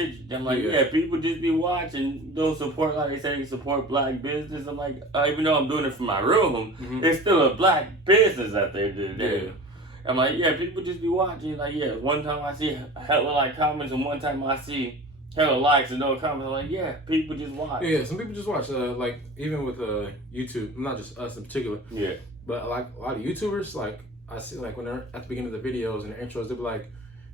pictures. I'm like, yeah, people just be watching. Don't support, like they say, support black business. I'm like, even though I'm doing it from my room, there's still a black business out there. Yeah. I'm like, yeah, people just be watching. Like, yeah, one time I see hella like comments, and one time I see hella likes and no comments. I'm like, yeah, people just watch. Yeah, some people just watch. Like even with YouTube, not just us in particular. Yeah. But like a lot of YouTubers, like I see, like when they're at the beginning of the videos and the intros, they'll be like,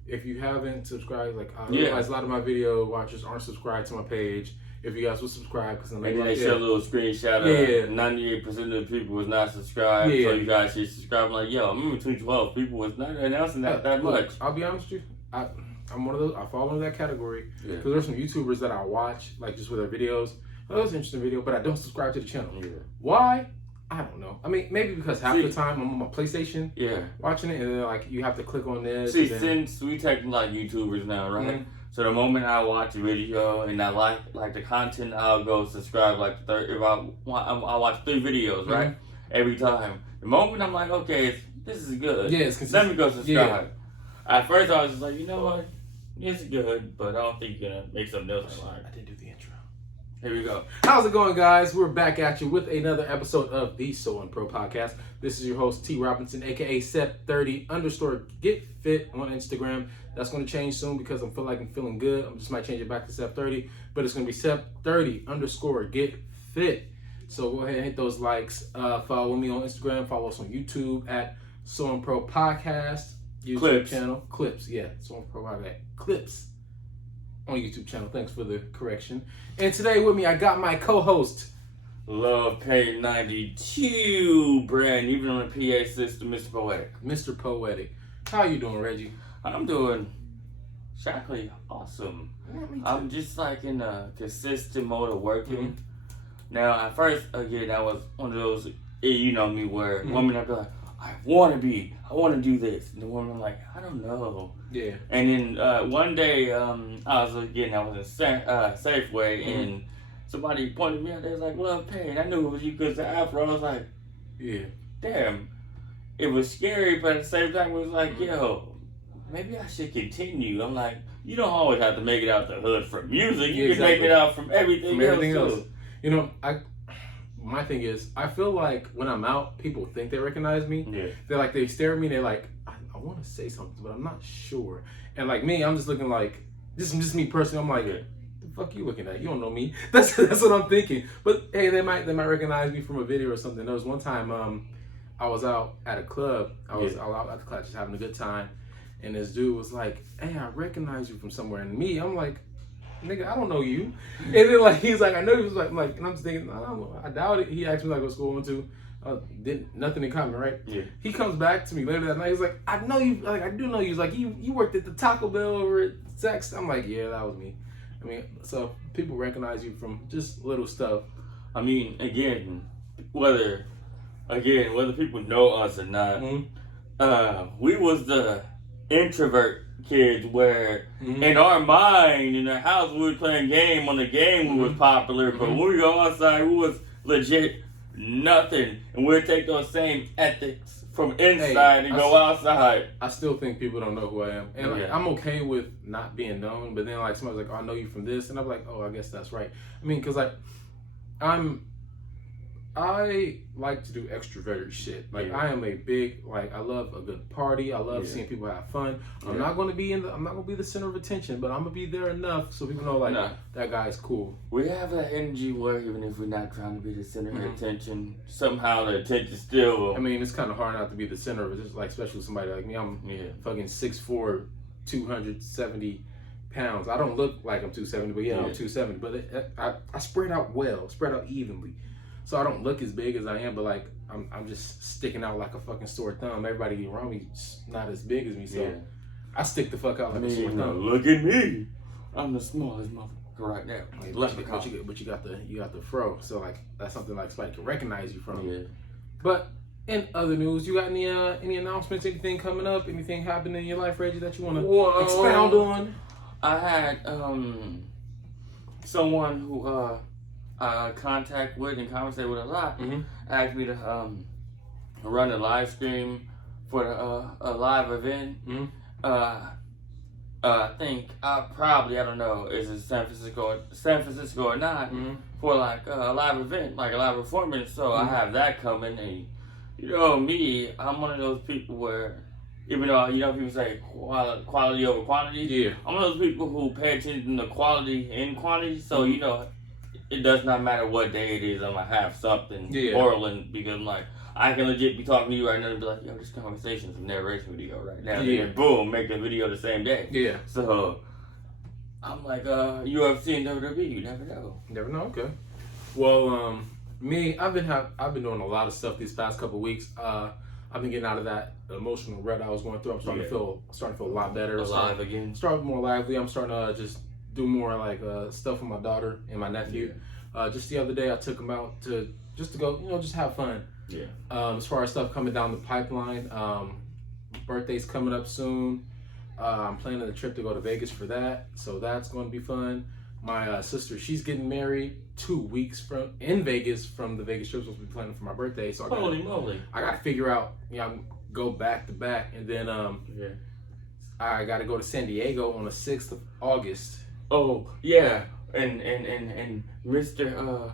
if you haven't subscribed, like I realize a lot of my video watchers aren't subscribed to my page. If you guys will subscribe, because maybe they show a little screenshot of 98% of the people was not subscribed, so you guys should subscribe. I'm like, yo, I remember 2012, people was not announcing that much. I'll be honest with you, I'm one of those. I fall into that category because there's some YouTubers that I watch, like just with their videos. Oh, that was an interesting video, but I don't subscribe to the channel. Yeah. Why? I don't know. I mean, maybe because half the time I'm on my PlayStation watching it, and then like you have to click on this. See, since we take like YouTubers now, right? So the moment I watch a video and I like the content, I'll go subscribe. Like if I watch 3 videos, right? Every time. The moment I'm like, okay, this is good. Yeah, it's consistent. Let me go subscribe. At first I was just like, you know what? It's good, but I don't think you're gonna make something else I like. I didn't do the intro. Here we go. How's it going, guys? We're back at you with another episode of the Sounpropodcast. This is your host, T. Robinson, aka Sep30_Get Fit on Instagram. That's going to change soon because I feel like I'm feeling good. I just might change it back to Sep30, but it's going to be Sep30_Get Fit. So go ahead and hit those likes. Follow me on Instagram. Follow us on YouTube at Sounpropodcast. YouTube channel. Clips, yeah. Sounpropodcast. Clips on YouTube channel. Thanks for the correction. And today with me, I got my co-host, Love Pay 92 brand, even on the PA system, Mr. Poetic. Mr. Poetic. How you doing, Reggie? I'm doing shockingly awesome. I'm just like in a consistent mode of working. Now, at first, again, I was one of those, you know me, where women I'd be like, I want to do this. And the woman, I'm like, I don't know. Yeah. And then one day, I was in Safeway, and somebody pointed me out. They was like, Love Pay. And I knew it was you because the afro. I was like, damn. It was scary, but at the same time, it was like, yo, maybe I should continue. I'm like, you don't always have to make it out the hood from music. You can make it out from everything else. You know, my thing is, I feel like when I'm out, people think they recognize me. Yeah. They're like, they stare at me, and they're like, I want to say something, but I'm not sure. And like me, I'm just looking like, this is just me personally. I'm like, the fuck you looking at? You don't know me. That's what I'm thinking. But hey, they might recognize me from a video or something. There was one time, I was out at a club. I was out at the club just having a good time, and this dude was like, hey, I recognize you from somewhere. And me, I'm like, nigga, I don't know you. And then like he's like, I know you. Was like, and I'm just thinking, I doubt it. He asked me like what school I went to. Nothing in common, right? Yeah. He comes back to me later that night. He's like, I know you. Like I do know you. He's like, you worked at the Taco Bell over at Sex. I'm like, yeah, that was me. I mean, so people recognize you from just little stuff. I mean, again, whether people know us or not, we was the introvert kids where in our mind, in the house, we were playing game on the game, we was popular, but when we go outside, we was legit nothing. And we'll take those same ethics from inside and go outside. I still think people don't know who I am. And like, I'm okay with not being known, but then like somebody's like, oh, I know you from this. And I'm like, oh, I guess that's right. I mean, because like, I like to do extroverted shit. Like I am a big, like I love a good party. I love seeing people have fun. I'm not gonna be the center of attention, but I'm gonna be there enough so people know like that guy's cool. We have that energy where even if we're not trying to be the center of attention, somehow the attention still. I mean, it's kind of hard not to be the center of it. Just like especially with somebody like me. I'm fucking 6'4", 270 pounds. I don't look like I'm 270, but I'm 270. But I spread out evenly. So I don't look as big as I am, but like I'm just sticking out like a fucking sore thumb. Everybody around me is not as big as me, so I stick the fuck out like a sore thumb. Look at me, I'm the smallest motherfucker right now. But you got the fro, so like that's something like somebody can recognize you from. Yeah. But in other news, you got any announcements? Anything coming up? Anything happening in your life, Reggie, that you want to expound on? I had someone who contact with and conversate with a lot, asked me to run a live stream for a live event. I think I don't know, is it San Francisco or not, for like a live event, like a live performance. So I have that coming, and you know me, I'm one of those people where, even though people say quality over quantity, I'm one of those people who pay attention to quality and quantity. So it does not matter what day it is, I'm gonna have something whirling, because I'm like, I can legit be talking to you right now and be like, yo, this conversation is a narration video right now. And then boom, make a video the same day. Yeah. So I'm like, UFC and WWE, you never know. Never know, okay. Well, me, I've been doing a lot of stuff these past couple weeks. I've been getting out of that emotional rut I was going through. I'm starting to feel a lot better. Alive again. Starting more lively. I'm starting to just do more like stuff with my daughter and my nephew. Just the other day, I took them out to go, just have fun. Yeah. As far as stuff coming down the pipeline, birthday's coming up soon. I'm planning a trip to go to Vegas for that, so that's going to be fun. My sister, she's getting married 2 weeks in Vegas from the Vegas trip supposed to be planning for my birthday. So holy moly! I got to figure out, go back to back, and then I got to go to San Diego on the 6th of August. Oh yeah, and Mr.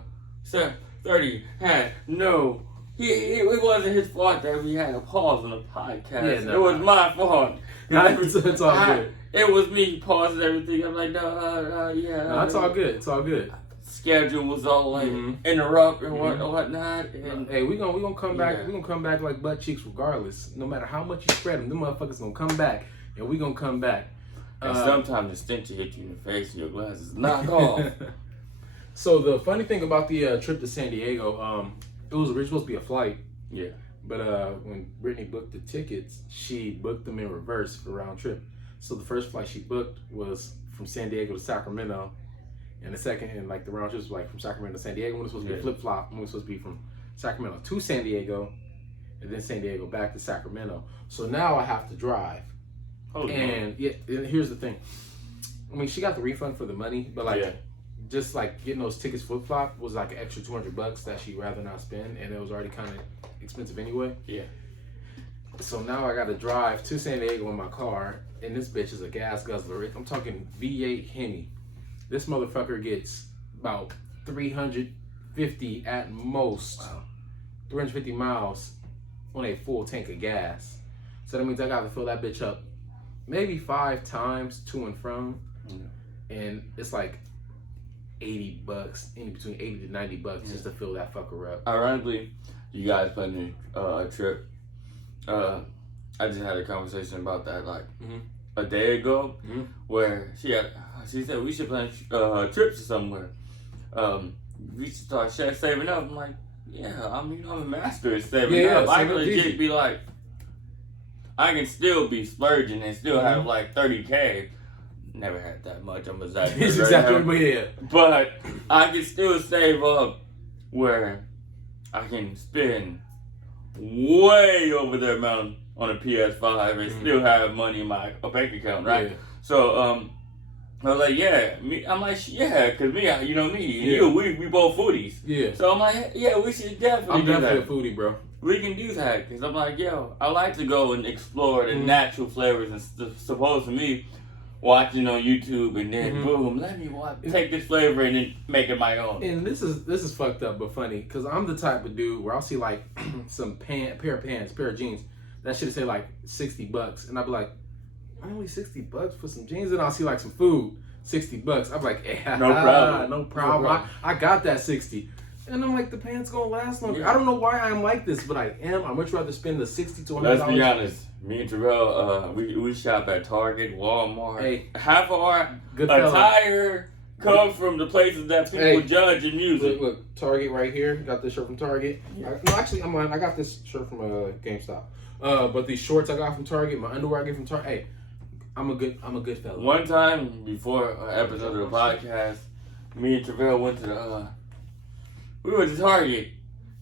30 had no. It wasn't his fault that we had a pause on the podcast. It was my fault. It's all good. It was me pausing everything. I'm like, no, it's all good. It's all good. Schedule was all like interrupt and whatnot. And hey, we gonna come back. We gonna come back like butt cheeks regardless. No matter how much you spread them motherfuckers gonna come back, and we gonna come back. And sometimes the stench will hit you in the face and your glasses knock off. So the funny thing about the trip to San Diego, it was originally supposed to be a flight. Yeah. But when Brittany booked the tickets, she booked them in reverse for round trip. So the first flight she booked was from San Diego to Sacramento, and the second, and like the round trip was like from Sacramento to San Diego. When it was supposed to be a flip flop, when it was supposed to be from Sacramento to San Diego, and then San Diego back to Sacramento. So now I have to drive. Oh. And here's the thing. I mean, she got the refund for the money, but like. Just like getting those tickets flip flop was like an extra $200 that she'd rather not spend, and it was already kind of expensive anyway. Yeah. So now I got to drive to San Diego in my car, and this bitch is a gas guzzler. I'm talking V8 Hemi. This motherfucker gets about 350 at most, 350 miles on a full tank of gas. So that means I got to fill that bitch up maybe 5 times to and from, and it's like $80, in between $80 to $90 just to fill that fucker up. Ironically, you guys planning a trip. I just had a conversation about that like a day ago, where she said we should plan trips to somewhere. We should start saving up. I'm like, I'm a master at saving up. I can legit be like, I can still be splurging and still have like $30K. Never had that much. I'm exaggerating. It's exactly but I can still save up where I can spend way over the amount on a PS5 and still have money in my bank account, right? Yeah. So I was like, I'm like, because me, you know me, and we both foodies. Yeah. So I'm like, we should definitely I'm definitely a foodie, bro. We can do that, because I'm like, I like to go and explore the natural flavors and supposed to me. Watching on YouTube and then boom, let me take this flavor and then make it my own. And this is fucked up but funny, because I'm the type of dude where I'll see like some pair of jeans that should say like $60, and I'll be like, only $60 for some jeans, and I'll see like some food, $60. I'm like, no problem. I got that 60. And I'm like, the pants gonna last longer. Yeah. I don't know why I'm like this, but I am. I'd much rather spend the $60 to $100. Let's be honest. Me and Terrell, we shop at Target, Walmart. Hey, half of our attire comes from the places that people judge in music. Look, Target right here. Got this shirt from Target. Yeah. I got this shirt from GameStop. But these shorts I got from Target, my underwear I get from Target. Hey, I'm a good fella. One time before an episode of the podcast, me and Terrell went to we went to Target,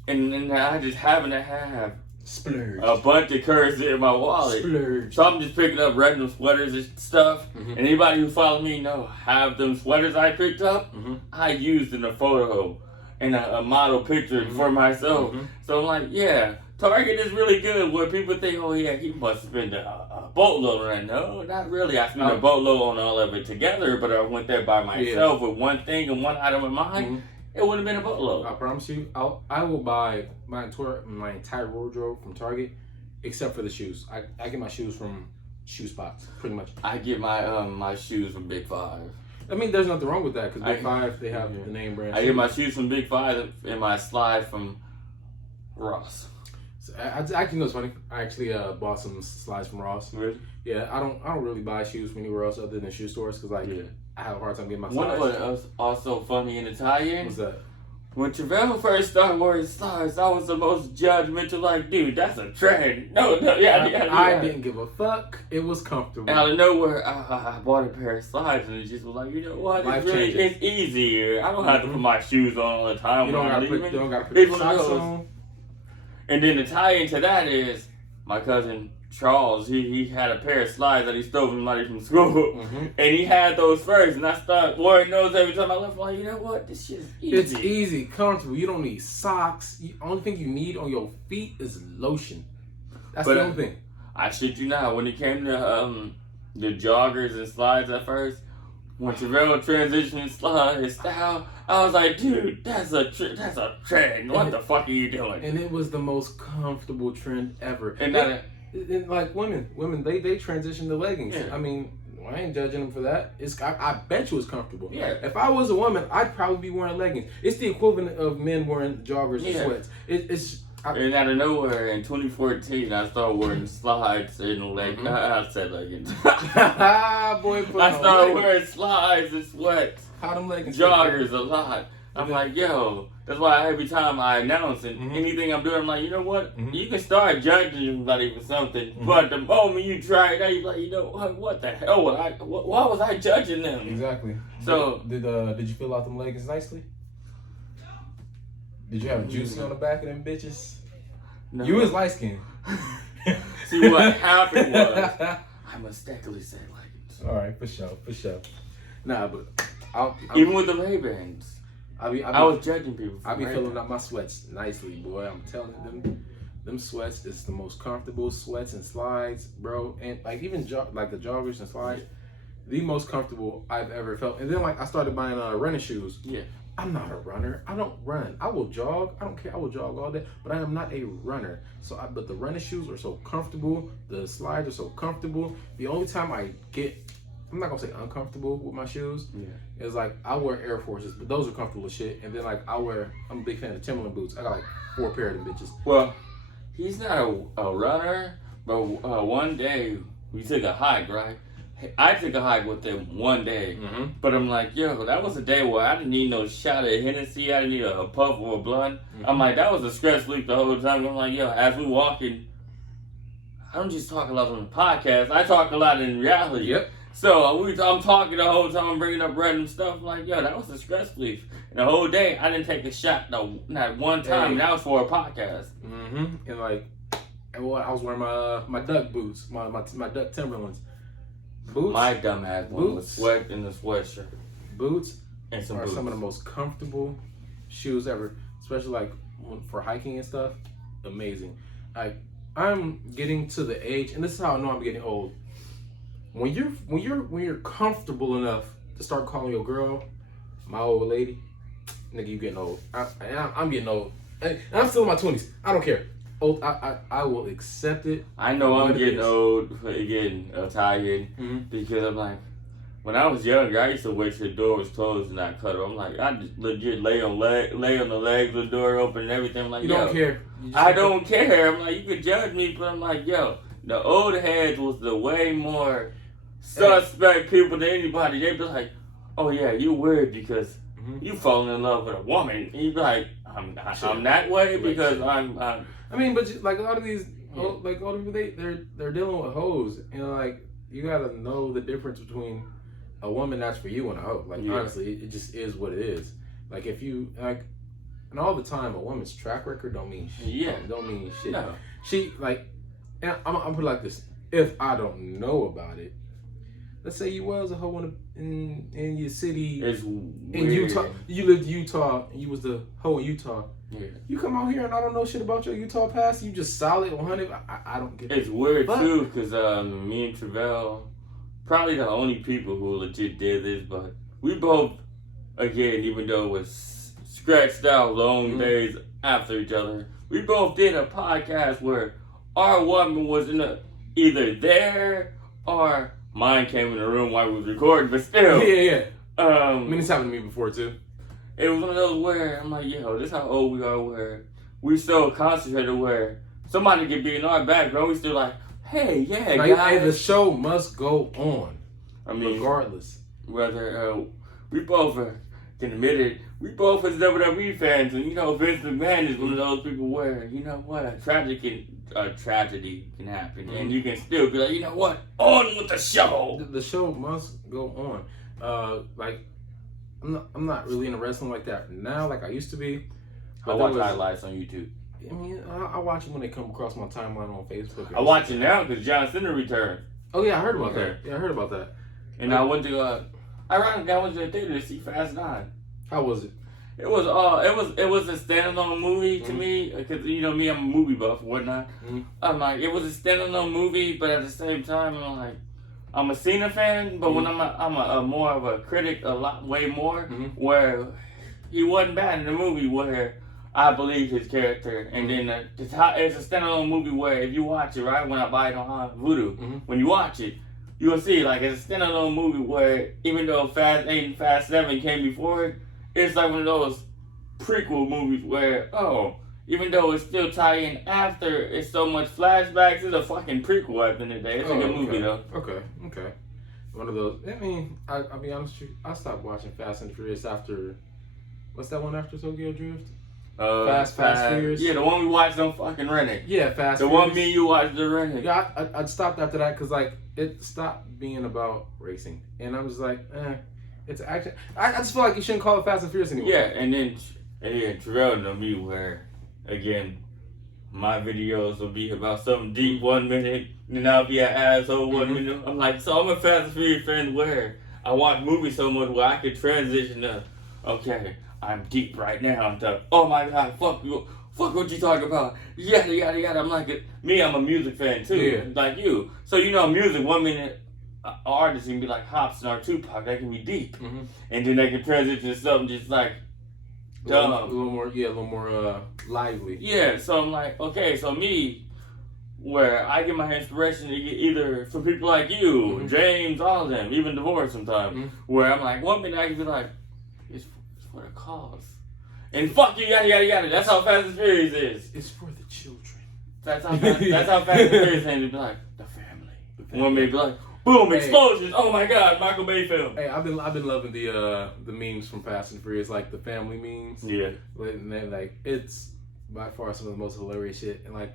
and I just happened to have splurge a bunch of currency in my wallet. Splurge. So I'm just picking up random sweaters and stuff. And anybody who follows me have them sweaters I picked up, I used in a photo and a model picture for myself. So I'm like, Target is really good where people think, oh yeah, he must spend a boatload on that. No, not really. I spent a boatload on all of it together, but I went there by myself with one thing and one item in mind. Mm-hmm. It wouldn't have been a boatload. I promise you, I will buy my entire wardrobe from Target, except for the shoes. I get my shoes from shoe spots, pretty much. I get my my shoes from Big Five. I mean, there's nothing wrong with that because Big Five, they have the name brand. I get my shoes from Big Five and my slides from Ross. So I actually know it's funny. I actually bought some slides from Ross. Really? Yeah, I don't really buy shoes from anywhere else other than shoe stores because I have a hard time getting my slides. One of what was also funny in the tie-in? What's that? When Travell first started wearing slides, I was the most judgmental. Like, dude, that's a trend. No, I didn't give a fuck. It was comfortable. Out of nowhere, I bought a pair of slides, and it just was like, you know what? It's easier. I don't have to put my shoes on all the time. You don't gotta put your socks on. And then the tie into that is my cousin Charles. He had a pair of slides that he stole from somebody from school, and he had those first. And I started wearing those every time I left. Like, you know what? This shit is easy. It's easy, comfortable. You don't need socks. The only thing you need on your feet is lotion. That's the only thing. I shit you not. When it came to the joggers and slides at first, when Terrell transitioned his style, I was like, dude, that's a trend. What the fuck are you doing? And it was the most comfortable trend ever. And like women, they transition to leggings. Yeah. I mean, I ain't judging them for that. I bet you it's comfortable. Yeah. If I was a woman, I'd probably be wearing leggings. It's the equivalent of men wearing joggers and sweats. And out of nowhere, in 2014, I started wearing slides and leggings. I said leggings. Boy, I started wearing slides and sweats. How them leggings? Joggers a lot. I'm like, yo. That's why every time I announce and anything I'm doing, I'm like, you know what? You can start judging somebody for something, but the moment you try it out, you're like, you know what the hell? Why was I judging them? Exactly. So did you fill out them leggings nicely? Did you have juicy on the back of them bitches? No. You was light skinned. See, what happened was I mistakenly said leggings. All right, for sure. Nah, but even with the Ray-Bans, I was judging people. I be filling up my sweats nicely, boy. I'm telling them sweats is the most comfortable sweats and slides, bro. And like even like the joggers and slides, the most comfortable I've ever felt. And then like I started buying running shoes. Yeah. I'm not a runner. I don't run. I will jog. I don't care. I will jog all day, but I am not a runner. But the running shoes are so comfortable. The slides are so comfortable. The only time I'm not gonna say uncomfortable with my shoes. Yeah. Is like I wear Air Forces, but those are comfortable as shit. And then like I'm a big fan of Timberland boots. I got like 4 pair of them bitches. Well, he's not a runner, but one day we took a hike, right? I took a hike with them one day, but I'm like, yo, that was a day where I didn't need no shot of Hennessy. I didn't need a puff or a blunt. I'm like, that was a stress sleep the whole time. I'm like, yo, as we walking, I don't just talk a lot on the podcast. I talk a lot in reality. Yep. So I'm talking the whole time, bringing up random stuff. I'm like, yo, that was a stress relief. And the whole day, I didn't take a shot, not one time. And that was for a podcast. And like, I was wearing my duck boots, my duck Timberlands. Boots. My dumb ass one was sweat in the sweatshirt. Boots and some are some of the most comfortable shoes ever, especially like for hiking and stuff. Amazing. Like I'm getting to the age, and this is how I know I'm getting old. When you're comfortable enough to start calling your girl my old lady, nigga, you getting old. I'm getting old. And I'm still in my 20s. I don't care. Old, I will accept it. I know I'm getting old for getting Italian because I'm like, when I was younger, I used to wait till the door was closed and I cut her. I'm like, I just legit lay on the legs with the door open and everything. I'm like, you don't care. I don't care. I'm like, you could judge me, but I'm like, yo, the old heads was the way more suspect people than anybody. They'd be like, oh yeah, you weird because you falling in love with a woman. And you'd be like, I'm that way because I'm I mean, but like a lot of these, like older people, they're dealing with hoes, and like you gotta know the difference between a woman that's for you and a hoe. Like honestly, it just is what it is. Like if you like, and all the time, a woman's track record don't mean shit. Yeah, don't mean shit. No. She like, and I'm put it like this: if I don't know about it, let's say you was a hoe in your city, it's in Utah, you lived in Utah, and you was the hoe in Utah. Yeah. You come out here and I don't know shit about your Utah past. You just solid 100. I don't get it. It's weird too because me and Travell, probably the only people who legit did this, but we both, again, even though it was scratched out long days after each other, we both did a podcast where our woman was either there or mine came in the room while we was recording, but still. Yeah. I mean, it's happened to me before too. It was one of those where I'm like, yo, this is how old we are, where we so concentrated where somebody could be in our background, we still like, hey, yeah, like, guys. Hey, the show must go on. I mean, regardless. Whether we both can admit it, we both as WWE fans, and Vince McMahon is one of those people where, you know what, a tragedy can happen, and you can still be like, you know what, on with the show. The show must go on. Like, I'm not really into wrestling like that now, like I used to be. I watch highlights on YouTube. I mean, I watch them when they come across my timeline on Facebook. I watch it now because John Cena returned. Oh yeah, I heard about that. Yeah, I heard about that. And I went to ironically, I went to the theater to see Fast 9. How was it? It was a standalone movie to me because me, I'm a movie buff and whatnot. I'm like, it was a standalone movie, but at the same time, I'm like, I'm a Cena fan, but when I'm a more of a critic, way more, where he wasn't bad in the movie where I believe his character, and then it's a standalone movie where if you watch it, right, when I buy it on Vudu, when you watch it, you'll see like it's a standalone movie where even though Fast 8 and Fast 7 came before it, it's like one of those prequel movies where, even though it's still tied in after, it's so much flashbacks, it's a fucking prequel at the end of the day. It's a good movie though. Okay. One of those. I mean, I'll be honest with you, I stopped watching Fast and Furious after, what's that one after Tokyo Drift? Fast Furious. Yeah, the one we watched on fucking Reddit. Yeah, Fast The Furious. one me and you watched the Reddit. Yeah, I stopped after that because like it stopped being about racing, and I'm just like, it's action. I just feel like you shouldn't call it Fast and Furious anymore. Yeah, and then Terrell know me where, again, my videos will be about something deep 1 minute, and then I'll be an asshole 1 minute. I'm like, so I'm a Fast and Furious fan where I watch movies so much where I could transition to, okay, I'm deep right now. I'm talking, oh my god, fuck what you talking about, yada yada yada. I'm like, I'm a music fan too, like you. So music 1 minute, an artist can be like Hobson or Tupac, that can be deep, and then they can transition to something just like dumb, a little more lively. Yeah, so I'm like, okay, so me, where I get my inspiration either from people like you, James, all of them, even Divorce sometimes, where I'm like, 1 minute I can be like, it's for the cause. And fuck you, yada yada yada. That's how Fast and Furious is. It's for the children. That's how Fast and Furious is. And be like, the family. 1 minute be like, boom, explosions. Oh my god, Michael Bay film. Hey, I've been loving the memes from Fast and Furious, like the family memes. Yeah. And then, like, it's by far some of the most hilarious shit. And like,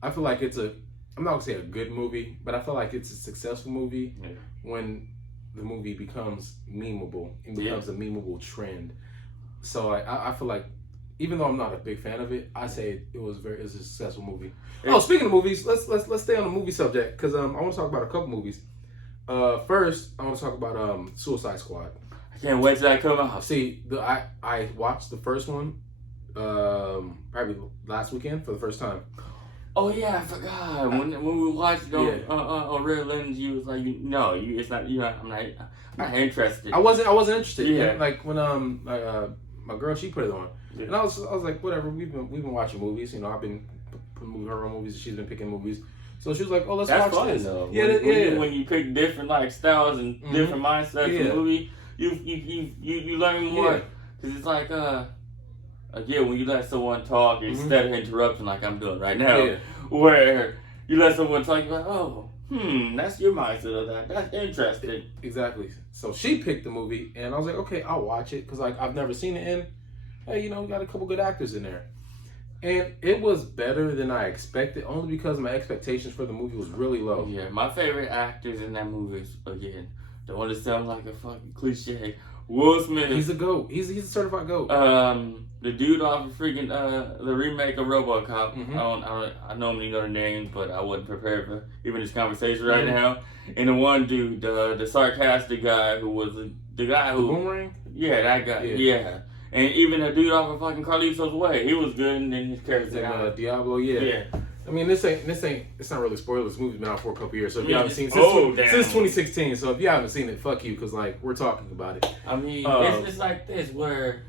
I feel like I'm not gonna say a good movie, but I feel like it's a successful movie when the movie becomes memeable and becomes a memeable trend. So I feel like, even though I'm not a big fan of it, I say it's a successful movie. Speaking of movies, let's stay on the movie subject because I want to talk about a couple movies. First, I want to talk about Suicide Squad. I can't wait till that comes out. See, I watched the first one probably last weekend for the first time. Oh yeah, I forgot. When we watched it on Real Lens, you was like, no, it's not. I'm not interested. I wasn't interested. Yeah. Like when my girl, she put it on, and I was like, whatever. We've been watching movies. I've been putting her on movies. She's been picking movies. So she was like, oh, let's watch fun, this. Though. Yeah, when you pick different styles and different mindsets of movie, you learn more. Because it's like again, when you let someone talk instead of interrupting like I'm doing right now, where you let someone talk, you're like, oh, that's your mindset of that. That's interesting. Exactly. So she picked the movie, and I was like, okay, I'll watch it because like I've never seen it. And hey, we got a couple good actors in there, and it was better than I expected, only because my expectations for the movie was really low. Yeah, my favorite actors in that movie is, again, don't want to sound like a fucking cliche, Will Smith. He's a GOAT. He's a certified GOAT. The dude off of freaking the remake of RoboCop. I normally know the names, but I wasn't prepared for even this conversation right now. And the one dude, the sarcastic guy who was the guy who Boomerang. Yeah, that guy. Yeah. And even the dude off of fucking Carlito's Way, he was good, and then his character Diablo, yeah. I mean, it's not really spoilers. This movie's been out for a couple years, so if you haven't seen it since 2016, so if you haven't seen it, fuck you, because like we're talking about it. I mean, it's like this where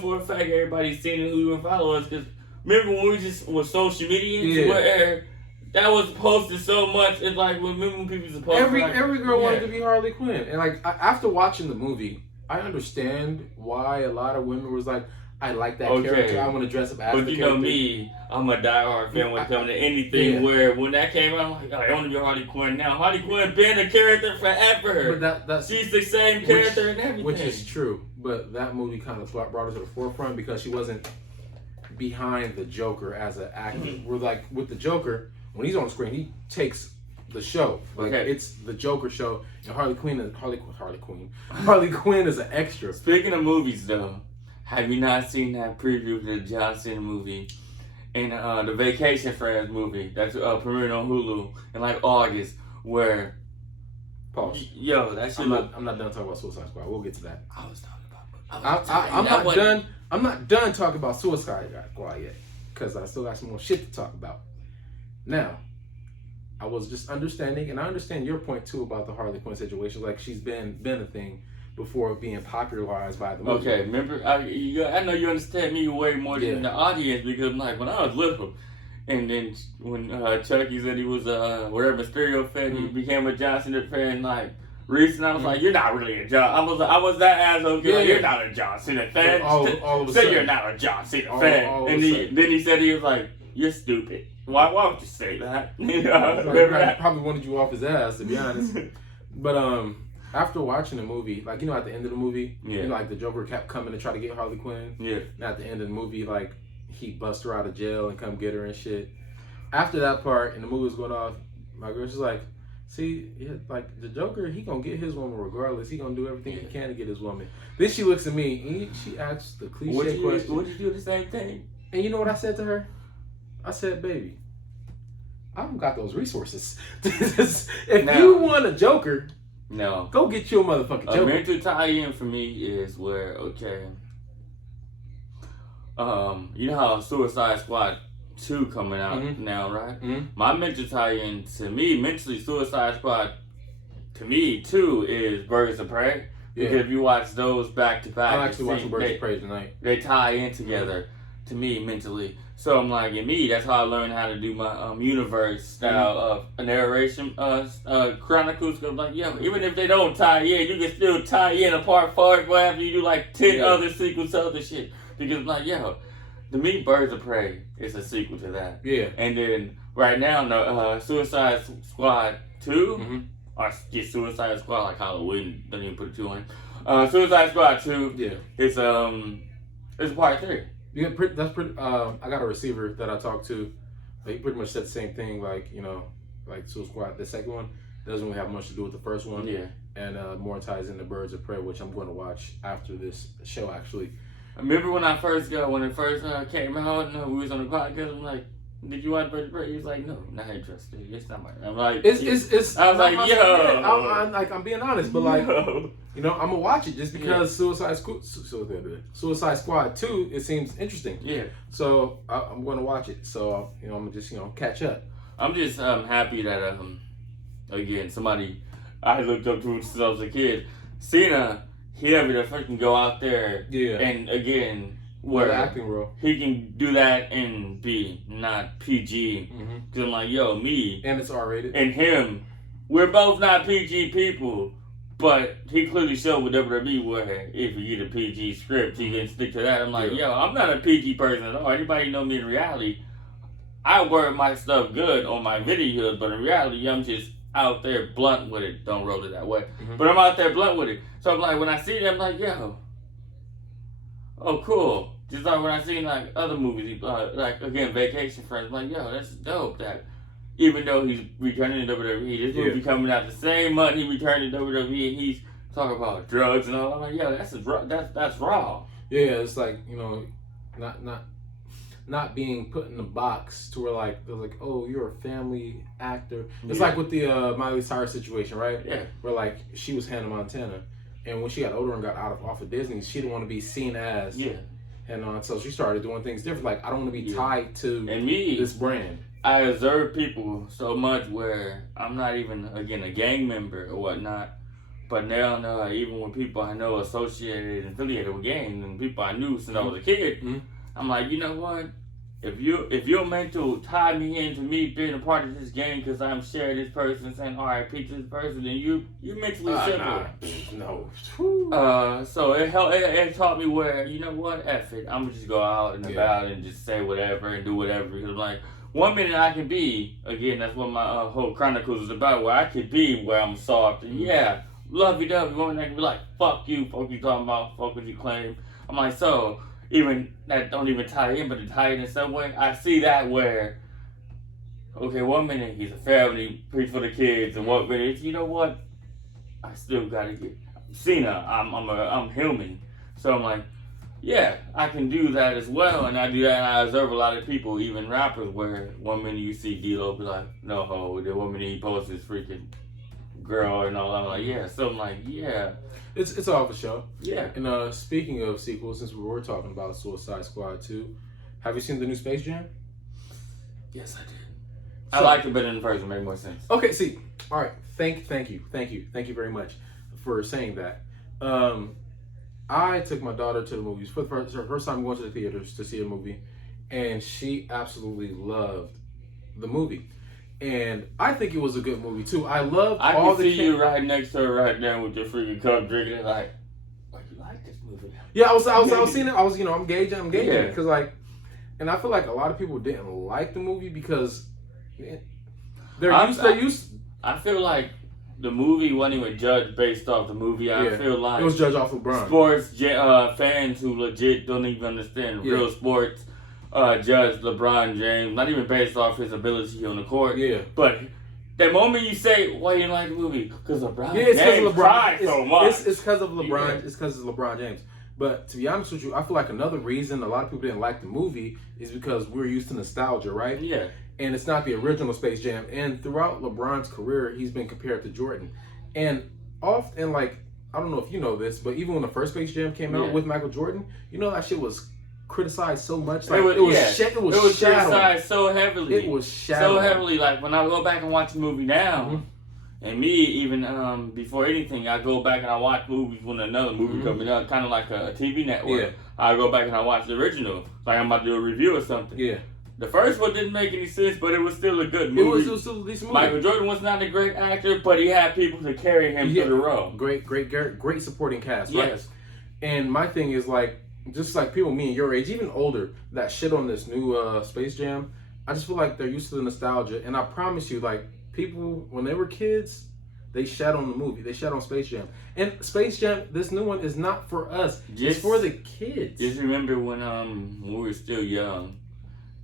for a fact everybody's seen it who even follow us, because remember when we just was social media where that was posted so much. It's like remember when people supposed every girl wanted to be Harley Quinn, and like after watching the movie, I understand why a lot of women was like, I like that character. I want to dress up as the character. But you know me, I'm a diehard fan when it comes to anything where when that came out, I'm like, I want to be Harley Quinn now. Harley Quinn been a character forever. But she's the same character and everything. Which is true. But that movie kind of brought her to the forefront because she wasn't behind the Joker as an actor. We're like, with the Joker, when he's on the screen, he takes the show. Like it's the Joker show. And Harley Quinn is an extra. Speaking of movies though, have you not seen that preview to the John Cena movie and the Vacation Friends movie that's premiering on Hulu in like August? Where pause. Yo, that shit. I'm not done talking about Suicide Squad. We'll get to that. I was talking about. I'm not done talking about Suicide Squad yet because I still got some more shit to talk about. Now, I was just understanding, and I understand your point too about the Harley Quinn situation. Like she's been a thing before being popularized by the movie. Okay, remember, I know you understand me way more than the audience because like when I was little, and then when Chucky said he was whatever Mysterio fan, he became a John Cena fan. Like recently, I was like, you're not really a John. I was that asshole. You're not a John Cena fan. All of a sudden, you're not a John Cena fan. And then he said he was like, you're stupid. Why would you say that? I probably wanted you off his ass, to be honest. But after watching the movie, like at the end of the movie, like the Joker kept coming to try to get Harley Quinn. Yeah. And at the end of the movie, like he bust her out of jail and come get her and shit. After that part and the movie was going off, my girl's just like, see, like the Joker, he gonna get his woman regardless. He gonna do everything he can to get his woman. Then she looks at me and she asks the cliche question. Would you do the same thing? And you know what I said to her? I said, baby, I don't got those resources. You want a Joker, go get you a motherfucking Joker. A mental tie-in for me is where, you know how Suicide Squad 2 coming out now, right? Mm-hmm. My mental tie-in to me, mentally, Suicide Squad to me, too, is Birds of Prey. Because if you watch those back to back, I'm actually watching Birds of Prey tonight. They tie in together to me mentally. So I'm like, in me, that's how I learned how to do my universe style of a narration chronicles. Cause I'm like, even if they don't tie in, you can still tie in a part 4 after you do like 10 other sequels to other shit. Because I'm like, to me, Birds of Prey is a sequel to that. Yeah. And then right now, Suicide Squad 2, or Suicide Squad like Halloween, don't even put 2 on. Suicide Squad 2, it's part 3. Yeah, that's pretty. I got a receiver that I talked to. He pretty much said the same thing. Like like Suicide Squad. The second one doesn't really have much to do with the first one. Yeah. And more ties into Birds of Prey, which I'm going to watch after this show. Actually, I remember when it first came out, and we was on the podcast. I'm like, did you watch Birds of Prey? He was like, no, not interested. It's not my. I'm like, it's. I was like, yo. I'm being honest, but like. I'm gonna watch it just because Suicide Squad 2, it seems interesting. Yeah. So I'm gonna watch it. So I'm gonna just catch up. I'm just happy that again somebody I looked up to since I was a kid. Cena, he able to fucking go out there and again where acting role he can do that and be not PG. Cause I'm like, me and it's R-rated and him, we're both not PG people. But he clearly showed with WWE where if you get a PG script, he can stick to that. I'm like, I'm not a PG person at all. Anybody know me in reality, I word my stuff good on my videos, but in reality, I'm just out there blunt with it. Don't roll it that way. But I'm out there blunt with it. So I'm like, when I see it, I'm like, oh, cool. Just like when I see like other movies, like again, Vacation Friends, I'm like, that's dope. That even though he's returning to WWE, this movie coming out the same month he returned to WWE, and he's talking about drugs and all. I'm like, that's raw. Yeah, it's like not being put in a box to where they're like, oh, you're a family actor. It's like with the Miley Cyrus situation, right? Yeah. Where she was Hannah Montana, And when she got older and got off of Disney, she didn't want to be seen as. Yeah. And so she started doing things different. Like, I don't want to be tied to this brand. I observe people so much where I'm not even, again, a gang member or whatnot. But now, even when people I know associated and affiliated with gangs and people I knew since I was a kid, I'm like, you know what? If you're meant to tie me into me being a part of this gang because I'm sharing this person, saying R.I.P. to this person, then you mentally simple. No. So it taught me where, you know what? F it. I'm gonna just go out and about and just say whatever and do whatever because like 1 minute I can be, again, that's what my whole Chronicles is about, where I could be where I'm soft and lovey-dovey. 1 minute I can be like, fuck you talking about, fuck what you claim. I'm like, so even that don't even tie in, but to tie in some way, I see that where, okay, 1 minute he's a family, preach for the kids, and 1 minute, you know what? I still gotta get Cena. I'm human, so I'm like, yeah, I can do that as well, and I do that. And I observe a lot of people, even rappers, where 1 minute you see D-Lo be like, no ho, the 1 minute he posts his freaking girl and all. I'm like, yeah, so I'm like, yeah. It's all for show. Yeah. And speaking of sequels, since we were talking about Suicide Squad 2, have you seen the new Space Jam? Yes, I did. I liked it better in the first one. Made more sense. Okay, see. All right. Thank you very much for saying that. I took my daughter to the movies for her first time going to the theaters to see a movie, and she absolutely loved the movie. And I think it was a good movie too. I can see you right next to her right now with your freaking cup drinking it like, oh, you like this movie? Yeah, I was seeing it. I was, I'm gauging because like, and I feel like a lot of people didn't like the movie because they're used. I feel like the movie wasn't even judged based off the movie. I feel like it was judged off LeBron. Sports fans who legit don't even understand real sports. Judge LeBron James, not even based off his ability on the court. Yeah. But the moment you say, why you like the movie? Because LeBron James cried so much. It's because of LeBron. Yeah. It's because of LeBron James. But to be honest with you, I feel like another reason a lot of people didn't like the movie is because we're used to nostalgia, right? Yeah. And it's not the original Space Jam. And throughout LeBron's career, he's been compared to Jordan. And often, like, I don't know if you know this, but even when the first Space Jam came out with Michael Jordan, you know that shit was criticized so much. Like, it was criticized so heavily. It was shadowed. So heavily. Like, when I go back and watch the movie now, and me, even before anything, I go back and I watch movies when another movie coming up, kind of like a TV network. Yeah. I go back and I watch the original, like I'm about to do a review or something. Yeah. The first one didn't make any sense, but it was still a good movie. It was still a decent movie. Michael Jordan was not a great actor, but he had people to carry him through the role. Great supporting cast, right? Yes. And my thing is, like, just like people me and your age, even older, that shit on this new Space Jam, I just feel like they're used to the nostalgia. And I promise you, like, people, when they were kids, they shat on the movie. They shat on Space Jam. And Space Jam, this new one, is not for us. It's for the kids. Just remember when we were still young,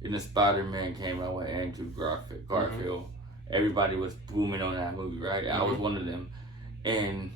and the Spider-Man came out with Andrew Garfield. Everybody was booming on that movie, right? I was one of them. And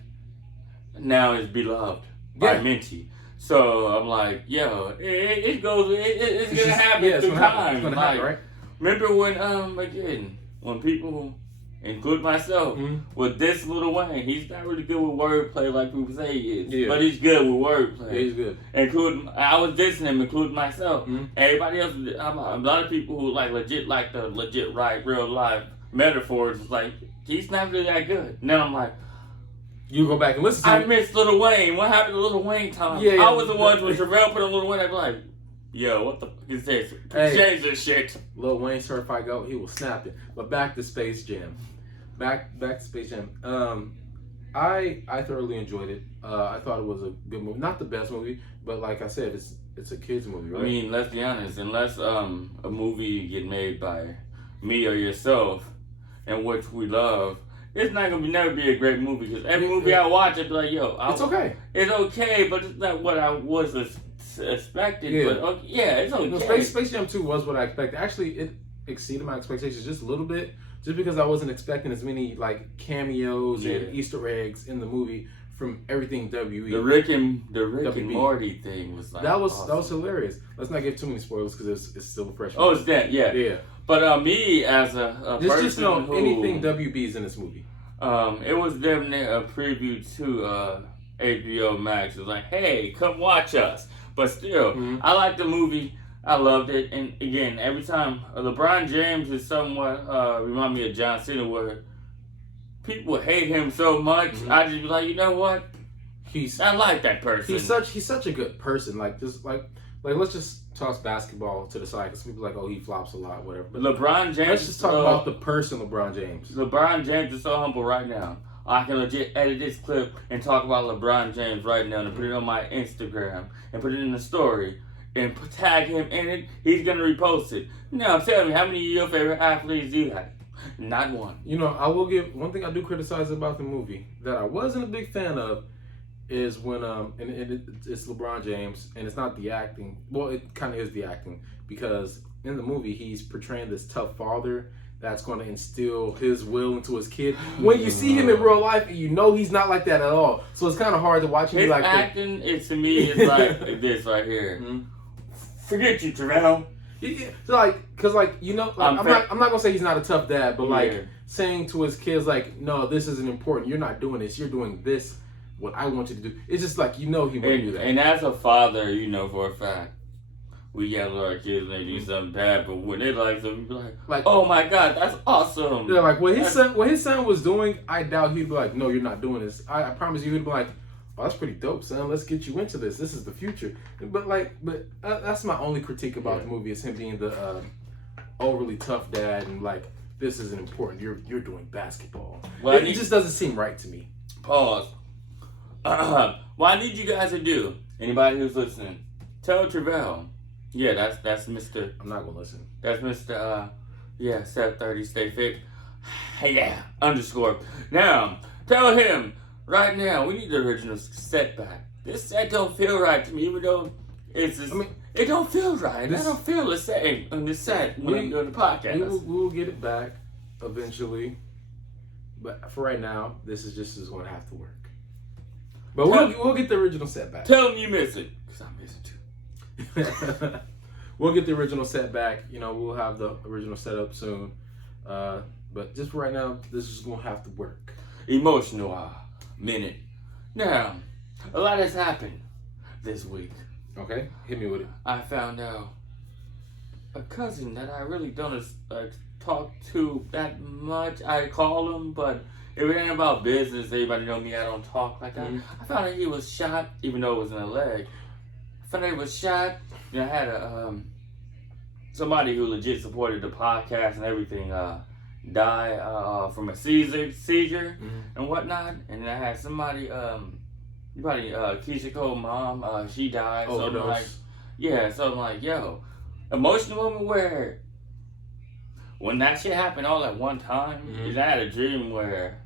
now it's beloved by Minty. So I'm like, yo, it's gonna happen through time. It's gonna happen, right? Remember when, again, when people, include myself, with this Lil Wayne, he's not really good with wordplay like people say he is, but he's good with wordplay. Yeah, he's good. I was dissing him, including myself. Everybody else, a lot of people who like legit write real life metaphors, like, he's not really that good. Now I'm like, you go back and listen to I miss Lil Wayne. What happened to Lil Wayne time? Yeah, I was the one when Travell put on Lil Wayne, I'd be like, yo, what the fuck is this? Change this shit. Lil Wayne certified goat, he was snapping. But back to Space Jam. Back to Space Jam. I thoroughly enjoyed it. I thought it was a good movie. Not the best movie, but like I said, it's a kids movie, right? I mean, let's be honest. Unless a movie get made by me or yourself, and which we love, it's not gonna never be a great movie. Because every movie I watch, I'd be like, yo, it's okay. It's okay, but it's not what I was expecting. Yeah. But it's okay. Space Jam 2 was what I expected. Actually, it exceeded my expectations just a little bit. Just because I wasn't expecting as many like cameos and Easter eggs in the movie from everything WE. The Rick and Morty thing was like that was awesome. That was hilarious. Let's not give too many spoilers because it's still a fresh. Oh, it's that, yeah. But me as a person just know anything WB is in this movie. It was damn near a preview to HBO Max. It was like, hey, come watch us. But still, I liked the movie. I loved it. And again, every time LeBron James is somewhat remind me of John Cena, where people hate him so much. I just be like, you know what? I like that person. He's such a good person. Like let's just toss basketball to the side because people are like, oh, he flops a lot, whatever. But LeBron James. Let's just talk about the person, LeBron James. LeBron James is so humble right now. I can legit edit this clip and talk about LeBron James right now and put it on my Instagram and put it in the story and tag him in it. He's gonna repost it. Now tell me, how many of your favorite athletes do you have? Not one. You know, I will give one thing I do criticize about the movie that I wasn't a big fan of is when it's LeBron James and it's not the acting. Well, it kind of is the acting because in the movie he's portraying this tough father that's going to instill his will into his kid. When you see him in real life, you know he's not like that at all. So it's kind of hard to watch him. His like acting, to me, is like this right here. Forget you, Terrell. Yeah, cause you know, I'm not gonna say he's not a tough dad, but saying to his kids like, no, this isn't important. You're not doing this. You're doing this. What I want you to do. It's just like, you know, he wouldn't do that. And as a father, you know for a fact, we yell at our kids when they do something bad, but when they like something, we be like, oh my God, that's awesome. Yeah, like what his son was doing, I doubt he'd be like, no, you're not doing this. I promise you, he'd be like, oh, that's pretty dope, son. Let's get you into this. This is the future. But that's my only critique about the movie is him being the overly tough dad and like, this isn't important. You're doing basketball. Well, it just doesn't seem right to me. Pause. What I need you guys to do, anybody who's listening, tell Travell. Yeah, that's Mr. I'm not gonna listen. That's Mr. 730 stay fit. Yeah, underscore. Now, tell him right now we need the original set back. This set don't feel right to me, even though it don't feel right. I don't feel the same on this set when I'm doing the podcast. We'll get it back eventually, but for right now, this is going to have to work. But we'll get the original set back. Tell him you miss it, because I miss it too. We'll get the original set back. You know, we'll have the original setup soon. But just for right now, this is going to have to work. Emotional minute. Now, a lot has happened this week. Okay, hit me with it. I found out a cousin that I really don't talk to that much. I call him, but if it ain't about business, everybody know me, I don't talk like that. I found out he was shot, even though it was in the leg. I found out he was shot. You know, I had somebody who legit supported the podcast and everything die from a seizure and whatnot. And then I had somebody, Keisha Cole's mom, she died. So I'm like, so I'm like, yo, emotional moment where when that shit happened all at one time, I had a dream where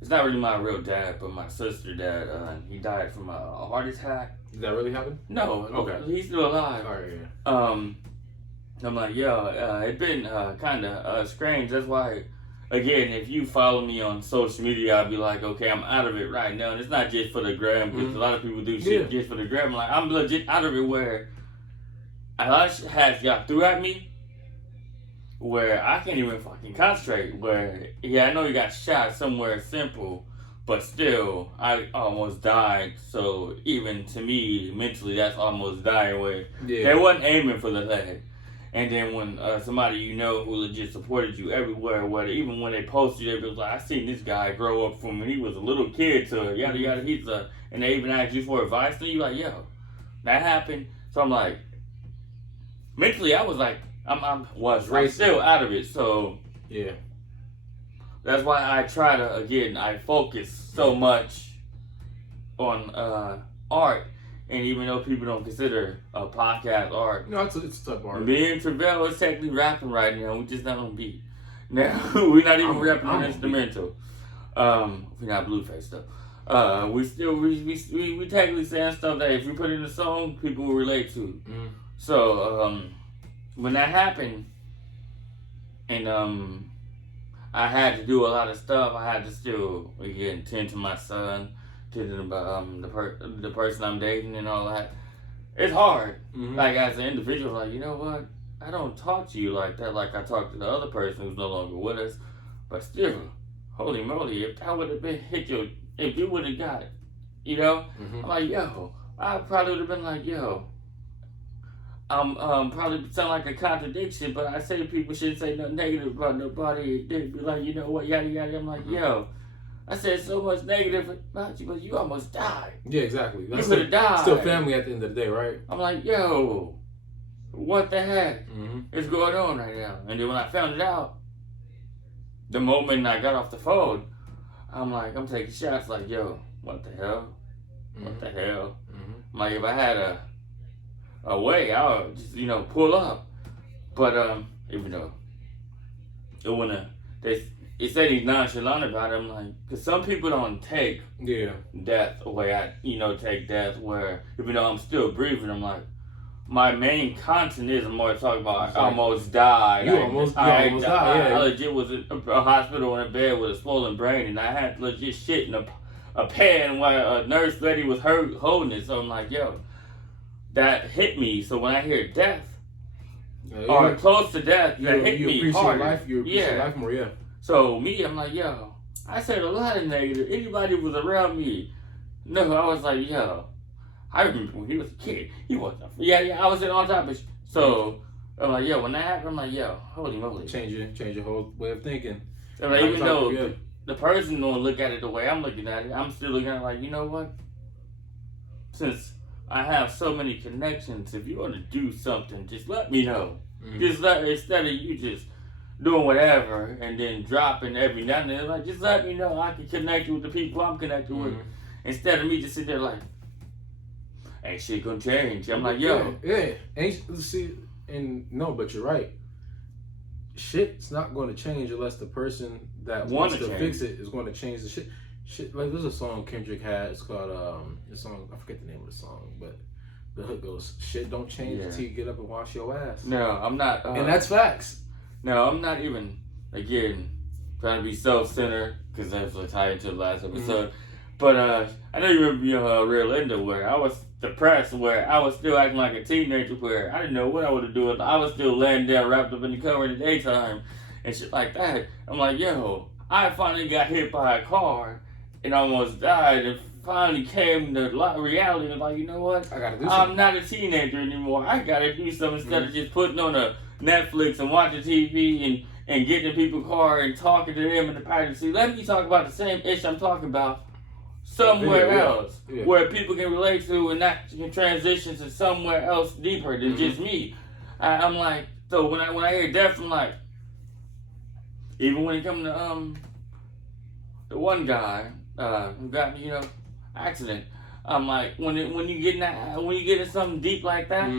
it's not really my real dad, but my sister's dad. He died from a heart attack. Did that really happen? No. Okay. He's still alive. All right, yeah. I'm like, it's been kind of strange. That's why, again, if you follow me on social media, I'll be like, okay, I'm out of it right now. And it's not just for the gram, because a lot of people do shit just for the gram. Like, I'm legit out of it where a lot of shit has got through at me where I can't even fucking concentrate. Where, I know he got shot somewhere simple, but still, I almost died. So even to me, mentally, that's almost dying. Where they wasn't aiming for the leg. And then when somebody you know who legit supported you everywhere, even when they posted it, it was like, I seen this guy grow up from when he was a little kid to yada yada, and they even asked you for advice, and you like, yo, that happened. So I'm like, mentally I was like, I'm still out of it. So yeah, that's why I try to, again, I focus so much on art. And even though people don't consider a podcast art, no, it's a tough art. Me and Travell is technically rapping right now. We just not on beat. Now we're not even rapping on instrumental. We're not Blueface though. We still we technically saying stuff that if we put in a song, people will relate to. So when that happened, and I had to do a lot of stuff. I had to still again tend to my son. About the person I'm dating and all that. It's hard. Like as an individual, like, you know what? I don't talk to you like that, like I talk to the other person who's no longer with us. But still, holy moly, if that would have been if you would have got You know? I'm like, yo, I probably would have been like, yo, probably sound like a contradiction, but I say people shouldn't say nothing negative about nobody. They'd be like, you know what, yada yada. I'm like, yo, I said so much negative about you, but you almost died. Yeah, exactly. You could have died. Still family at the end of the day, right? I'm like, yo, what the heck is going on right now? And then when I found it out, the moment I got off the phone, I'm like, I'm taking shots like, yo, what the hell? What the hell? I'm like, if I had a way, I would just, pull up. But even though it wanna, they said he's nonchalant about it. I'm like, because some people don't take death away. I take death where even though I'm still breathing, I'm like, my main content is more talking about I almost died. You almost died. I legit was in a hospital in a bed with a swollen brain, and I had legit shit in a pan while a nurse lady was holding it. So I'm like, yo, that hit me. So when I hear death or close to death, that hit me hard. You appreciate life more, yeah. So me, I'm like, yo, I said a lot of negative. Anybody was around me. No, I was like, yo, I remember when he was a kid, he wasn't. I was on top of. So I'm like, yo, when that happened, I'm like, yo, holy moly, change your whole way of thinking. And like, even though the person don't look at it the way I'm looking at it, I'm still looking at it like, you know what? Since I have so many connections, if you want to do something, just let me know. Just instead of you just doing whatever and then dropping every now and then, like, just let me know. I can connect you with the people I'm connected with, instead of me just sitting there like, ain't shit gonna change. I'm like, yo. Yeah. But you're right. Shit's not going to change unless the person that wants to fix it is going to change the shit. Shit, like there's a song Kendrick had. It's called the song. I forget the name of the song, but the hook goes, "Shit don't change until you get up and wash your ass." No, I'm not. And that's facts. No, I'm not even trying to be self-centered because that's what tied into the last episode. But I know you remember Real Linda, where I was depressed, where I was still acting like a teenager, where I didn't know what I would do. I was still laying down, wrapped up in the cover in the daytime, and shit like that. I'm like, yo, I finally got hit by a car and almost died, and finally came to reality. And like, you know what? I gotta do something. I'm not a teenager anymore. I gotta do something instead of just putting on a Netflix and watching TV and getting in people's car and talking to them in the privacy. Let me talk about the same issue I'm talking about somewhere else, where people can relate to, and that can transition to somewhere else deeper than just me. I'm like, so when I hear death, I'm like, even when it comes to the one guy who got me, accident, I'm like, when you get in something deep like that,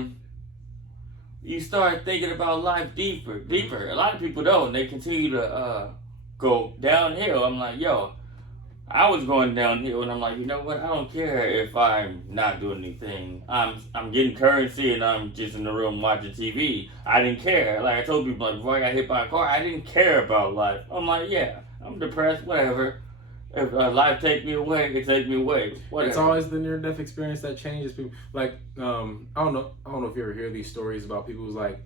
you start thinking about life deeper. A lot of people don't. They continue to go downhill. I'm like, yo, I was going downhill, and I'm like, you know what? I don't care if I'm not doing anything. I'm getting currency, and I'm just in the room watching TV. I didn't care. Like I told people, like before I got hit by a car, I didn't care about life. I'm like, yeah, I'm depressed, whatever. If life take me away, it take me away. Whatever. It's always the near-death experience that changes people. Like, I don't know if you ever hear these stories about people who's like,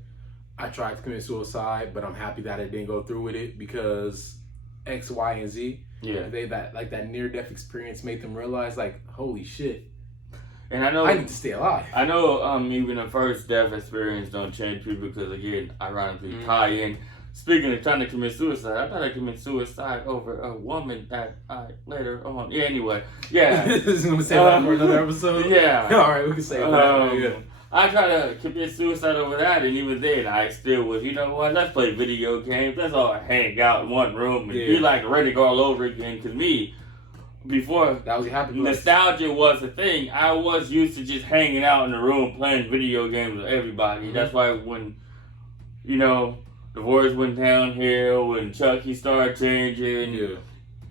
I tried to commit suicide, but I'm happy that I didn't go through with it because X, Y, and Z. Yeah. That near-death experience made them realize, like, holy shit. And I know I need to stay alive. I know even the first death experience don't change people because, again, ironically, tie in. Speaking of trying to commit suicide, I thought I committed suicide over a woman that I later on. Yeah, anyway. Yeah. This is going to say that for another episode? Yeah. All right, we can say that. I tried to commit suicide over that, and even then, I still was, you know what, let's play video games. Let's all hang out in one room and be like ready to go all over again. Because me, before that was your happy place. Nostalgia was a thing, I was used to just hanging out in the room playing video games with everybody. That's why when, the boys went downhill and Chucky started changing,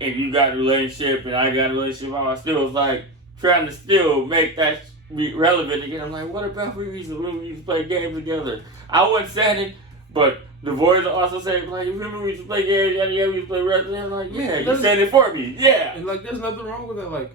and you got a relationship and I got a relationship, I still was like trying to still make that be relevant again. I'm like, what about we used to play games together? I wasn't saying it, but the voice also said, like, remember we used to play games, we used to play wrestling? I'm like, yeah, you said it for me, yeah. And like, there's nothing wrong with that. Like,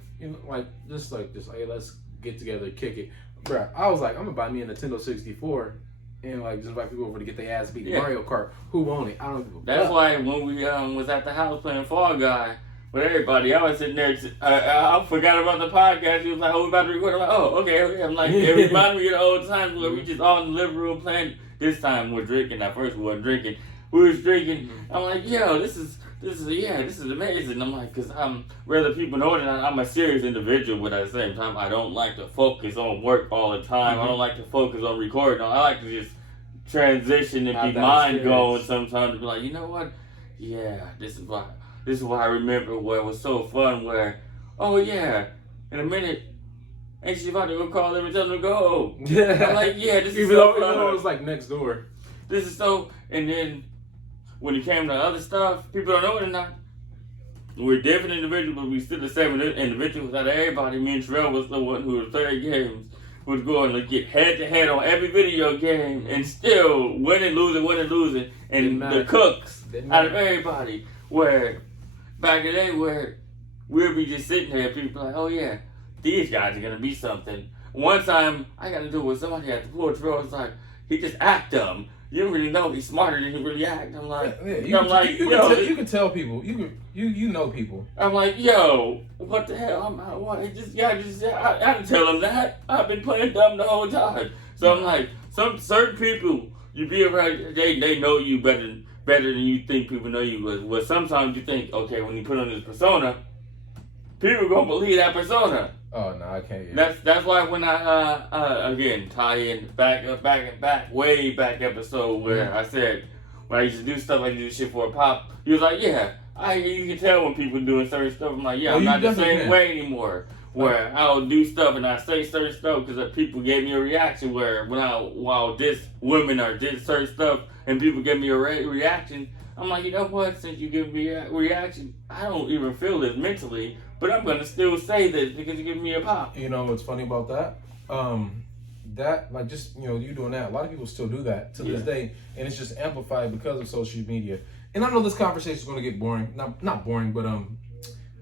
just hey, let's get together, kick it, bruh. I was like, I'm gonna buy me a Nintendo 64. And like just invite people over to get their ass beat. Mario Kart. Who won it? I don't give a fuck. That's why when we was at the house playing Fall Guy, with everybody. I was sitting there. I forgot about the podcast. He was like, "Oh, we about to record." I'm like, "Oh, okay." I'm like, it reminded me of the old times where we just all in the living room playing. This time we're drinking. At first we weren't drinking. We was drinking. I'm like, "Yo, this is amazing." I'm like, because whether people know it or not, I'm a serious individual, but at the same time, I don't like to focus on work all the time. I don't like to focus on recording. I like to just transition and be mind going sometimes to be like, you know what? Yeah, this is why I remember where it was so fun where, oh yeah, in a minute, ain't she about to go call them and tell them to go? Yeah. I'm like, yeah, this is so fun. Even though it was like next door. This is so, and then when it came to other stuff, people don't know it or not. We're different individuals, but we still the same individuals out of everybody. Me and Terrell was the one who was playing games, was going to get head to head on every video game and still winning, losing, and the cooks out of everybody. Where back in the day, where we'll be just sitting there, people like, oh yeah, these guys are gonna be something. One time I got to do with somebody at the pool. Terrell was like, he just act dumb. You don't really know he's smarter than he really act. I'm like, you can tell people. You know people. I'm like, yo, what the hell? I didn't tell him that. I've been playing dumb the whole time. So I'm like, some certain people you be around, they know you better than you think people know you. But sometimes you think, okay, when you put on this persona, people gonna believe that persona. Oh no, I can't. Yeah. That's why when I again tie in back way back episode where I said when I used to do stuff, I used to do shit for a pop. He was like, yeah, you can tell when people doing certain stuff. I'm like, yeah, I'm not the same way anymore. Where I'll do stuff and I say certain stuff because people gave me a reaction. Where when I'll diss women or diss certain stuff and people give me a reaction, I'm like, you know what? Since you give me a reaction, I don't even feel this mentally. But I'm gonna still say this because you give me a pop. You know what's funny about that? That like just you doing that. A lot of people still do that to this day, and it's just amplified because of social media. And I know this conversation is gonna get boring. Not boring, but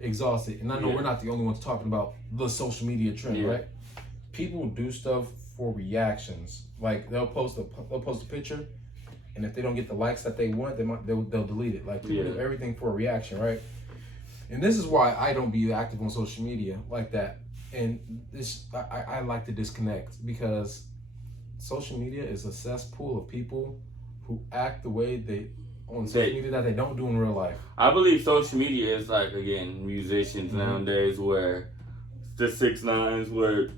exhausted. And I know we're not the only ones talking about the social media trend, right? People do stuff for reactions. Like they'll post a picture, and if they don't get the likes that they want, they'll delete it. Like people do everything for a reaction, right? And this is why I don't be active on social media like that. And I like to disconnect because social media is a cesspool of people who act the way they on social media that they don't do in real life. I believe social media is like, again, musicians nowadays where the 6ix9ine where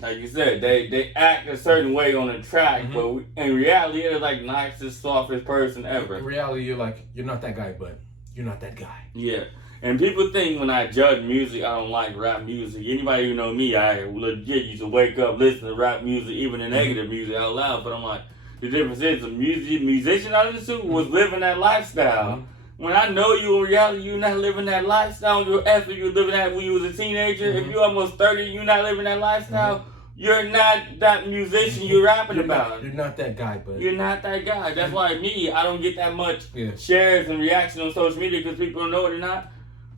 like you said, they act a certain way on a track, but in reality they're like nicest, softest person ever. In reality you're not that guy, but you're not that guy. Yeah. And people think when I judge music, I don't like rap music. Anybody who know me, I legit used to wake up, listen to rap music, even the negative music out loud. But I'm like, the difference is a musician out of the suit was living that lifestyle. When I know you in reality, you're not living that lifestyle. You're living that when you was a teenager. If you're almost 30, you're not living that lifestyle. You're not that musician you're rapping about. You're not that guy, but you're not that guy. That's why I don't get that much shares and reaction on social media because people don't know it or not.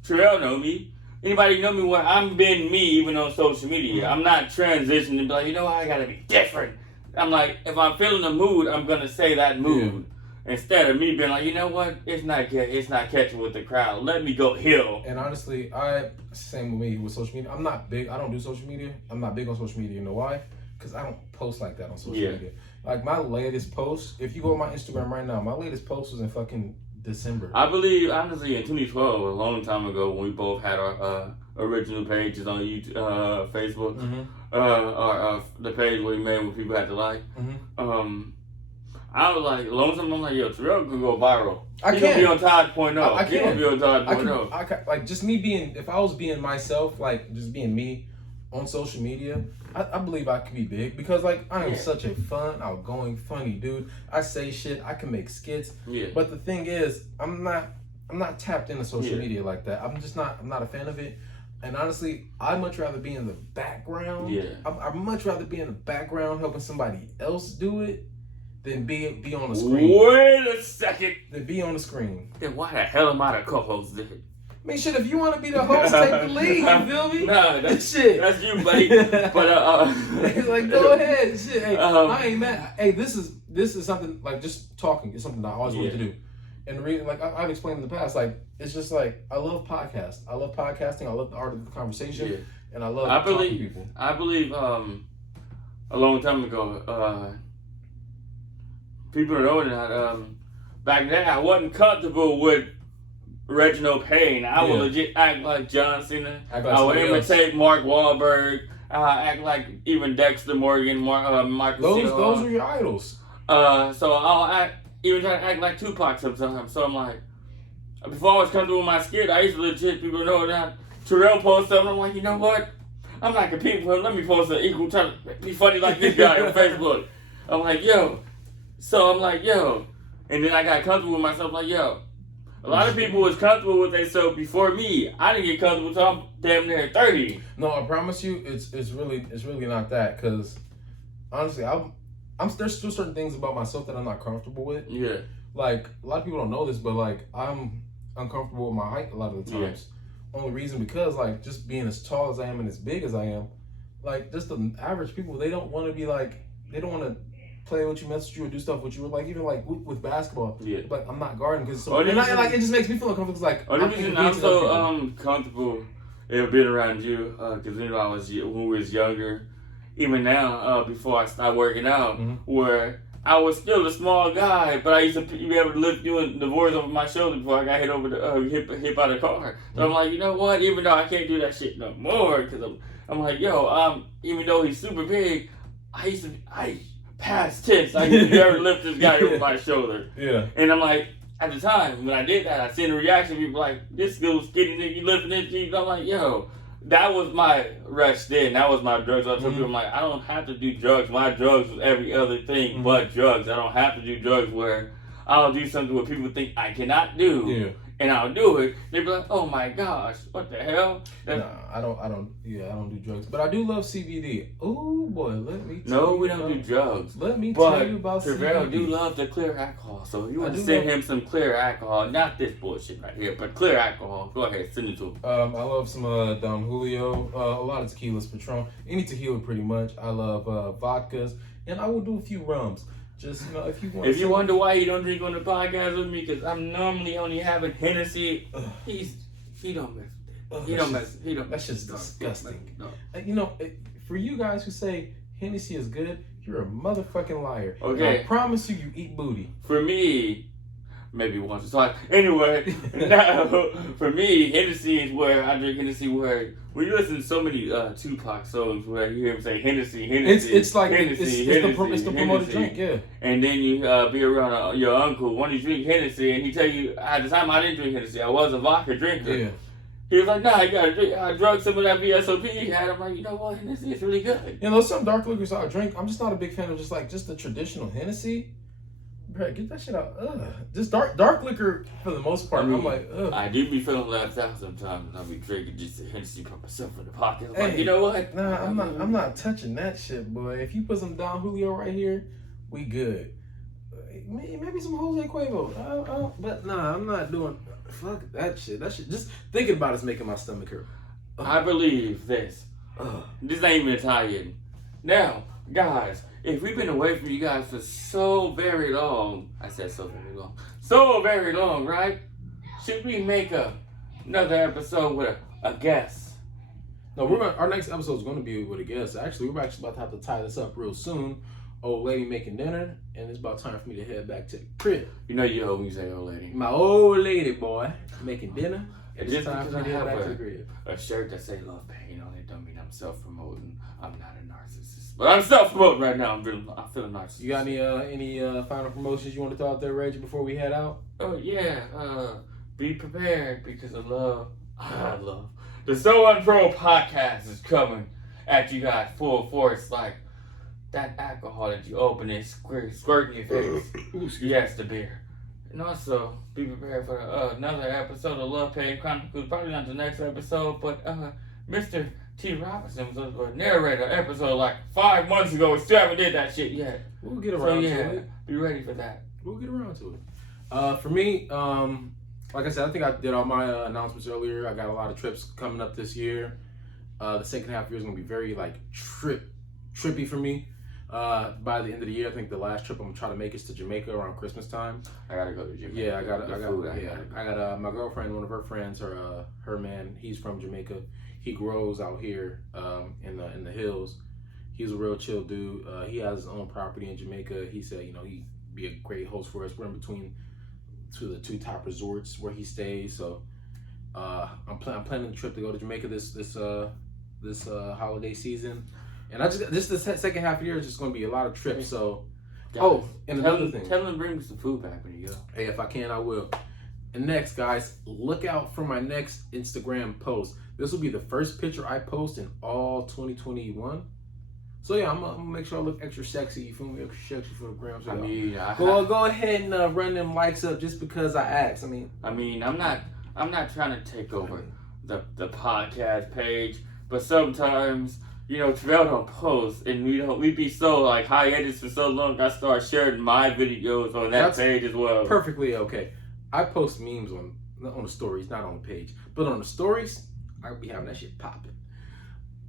Terrell know me. Anybody know me when I'm being me even on social media. I'm not transitioning to be like, you know what, I gotta be different. I'm like, if I'm feeling a mood, I'm gonna say that mood. Instead of me being like, you know what, it's not catching with the crowd. Let me go heal. And honestly, same with me with social media. I'm not big. I don't do social media. I'm not big on social media. You know why? Because I don't post like that on social media. Like my latest post, if you go on my Instagram right now, my latest post was in fucking December. I believe, honestly, in 2012, a long time ago, when we both had our original pages on YouTube, Facebook, the page where we made where people had to like. I was like, a long time I'm like, yo, Terrell could go viral. He can be on Todd Point O. I can be on Todd Point O. Like just me being, if I was being myself, like just being me on social media, I believe I could be big because like I am such a fun, outgoing, funny dude. I say shit. I can make skits. But the thing is, I'm not tapped into social media like that. I'm not a fan of it. And honestly, I'd much rather be in the background. I'd much rather be in the background helping somebody else do it than be on the screen. Wait a second. Than be on the screen. Then why the hell am I the co-host then? I mean, shit, if you want to be the host, take the lead, you feel me? Nah, that's you, buddy. But like, go ahead, shit. Hey, I ain't mad. Hey, this is something like just talking. It's something I always wanted to do, And the reason, like I've explained in the past, like it's just like I love podcasts. I love podcasting. I love the art of the conversation, and I love talking to people. I believe a long time ago, people know that back then I wasn't comfortable with Reginald Payne. I would legit act like John Cena. I would imitate Mark Wahlberg. Act like even Dexter Morgan, Michael Cera. Those are your idols. So I'll even try to act like Tupac sometimes. So I'm like, before I was comfortable with my skin, I used to legit people know that Terrell post something. I'm like, you know what? I'm not competing for him. Let me post an equal time. Be funny like this guy on Facebook. I'm like, yo. So I'm like, yo. And then I got comfortable with myself. Like, yo. A lot of people was comfortable with themselves before me. I didn't get comfortable until I'm damn near 30. No, I promise you, it's really not that. Because honestly, there's still certain things about myself that I'm not comfortable with. Yeah. Like a lot of people don't know this, but like I'm uncomfortable with my height a lot of the times. Yeah. Only reason because like just being as tall as I am and as big as I am, like just the average people, they don't want to be like, they don't want to play with you, mess with you, or do stuff with you. Like even like with basketball, like I'm not guarding because like it just makes me feel uncomfortable. Cause like I'm so comfortable being around you because when we was younger, even now before I started working out, where I was still a small guy, but I used to be able to lift you and the boards over my shoulder before I got hit over the hit by the car. So I'm like, you know what? Even though I can't do that shit no more, because I'm like, yo, even though he's super big, I past tense, I used to never lift this guy over my shoulder. Yeah. And I'm like, at the time when I did that, I seen the reaction. People like, this little skinny nigga lifting it. I'm like, yo. That was my rush then. That was my drugs. I told people, I'm like, I don't have to do drugs. My drugs was every other thing but drugs. I don't have to do drugs where I'll do something where people think I cannot do, and I'll do it. They be like, oh my gosh, what the hell? I don't do drugs, but I do love CBD. Oh boy, let me. No, we don't do drugs. Let me tell you about Terrell CBD. do love the clear alcohol, so if you want to send him some clear alcohol, not this bullshit right here, but clear alcohol, go ahead, send it to him. I love some Don Julio, a lot of tequilas, Patron, any tequila pretty much. I love vodkas, and I will do a few rums. Just, if you want. If you wonder why you don't drink on the podcast with me, because I'm normally only having Hennessy, he don't mess with that. That's just disgusting. No. For you guys who say Hennessy is good, you're a motherfucking liar. Okay. And I promise you eat booty. For me, maybe once or twice. Anyway, now, for me, Hennessy is where I drink Hennessy where when you listen to so many Tupac songs where you hear him say Hennessy. It's like Hennessy, it's the promoted drink, yeah. And then you be around your uncle when you drink Hennessy, and he tell you at the time I didn't drink Hennessy, I was a vodka drinker. Yeah. He was like, nah, you gotta drink. I drunk some of that VSOP he had. I'm like, you know what, Hennessy is really good. Some dark liquors I drink. I'm just not a big fan of just the traditional Hennessy. Bro, get that shit out. Ugh. Just dark liquor for the most part. I'm like, ugh. I do be feeling left out sometimes. I be drinking just a Hennessy by myself in the pocket. Hey, like, you know what? Nah, I'm not touching that shit, boy. If you put some Don Julio right here, we good. Maybe some Jose Cuervo. But nah, I'm not doing. Fuck that shit. That shit. Just thinking about it's making my stomach hurt. I believe this. This ain't even Italian. Now, guys. If we've been away from you guys for so very long, I said so very long, right? Should we make another episode with a guest? No, our next episode is going to be with a guest. Actually, we're actually about to have to tie this up real soon. Old lady making dinner, and it's about time for me to head back to the crib. You know you old when you say old lady. My old lady, boy, making dinner. And it's time for me to head back to the crib. A shirt that say love pain on it don't mean I'm self-promoting. I'm not a narcissist. But I'm self-promoting right now. I'm feeling narcissist. You got any final promotions you want to throw out there, Reggie, before we head out? Oh, yeah. Be prepared because of love. I love. The Sounpropodcast is coming at you guys full force like that alcohol that you open and squirt in your face. Yes, the beer. And also, be prepared for another episode of Love Pain Chronicles. Probably not the next episode, but Mr. T. Robinson was a narrator episode like 5 months ago. We still haven't did that shit yet. We'll get around to it. Be ready for that. We'll get around to it. For me, like I said, I think I did all my announcements earlier. I got a lot of trips coming up this year. The second half of the year is going to be very like trippy for me. By the end of the year, I think the last trip I'm gonna try to make is to Jamaica around Christmas time. I gotta go to Jamaica. Yeah, I got my girlfriend, one of her friends, her man, he's from Jamaica. He grows out here in the hills. He's a real chill dude. He has his own property in Jamaica. He said, he'd be a great host for us. We're in between the two top resorts where he stays. So I'm planning the trip to go to Jamaica this holiday season. And the second half of the year is just going to be a lot of trips. So, guys, and another thing. Tell them to bring me some food back when you go. Hey, if I can, I will. And next, guys, look out for my next Instagram post. This will be the first picture I post in all 2021. So yeah, I'm gonna make sure I look extra sexy. You feel me? Extra sexy for the gram. So go ahead and run them likes up just because I asked. I'm not trying to take over the podcast page, but sometimes. Terrell don't post, and we be so hiatus for so long. I start sharing my videos on that page as well. Perfectly okay. I post memes on the stories, not on the page, but on the stories, I be having that shit popping.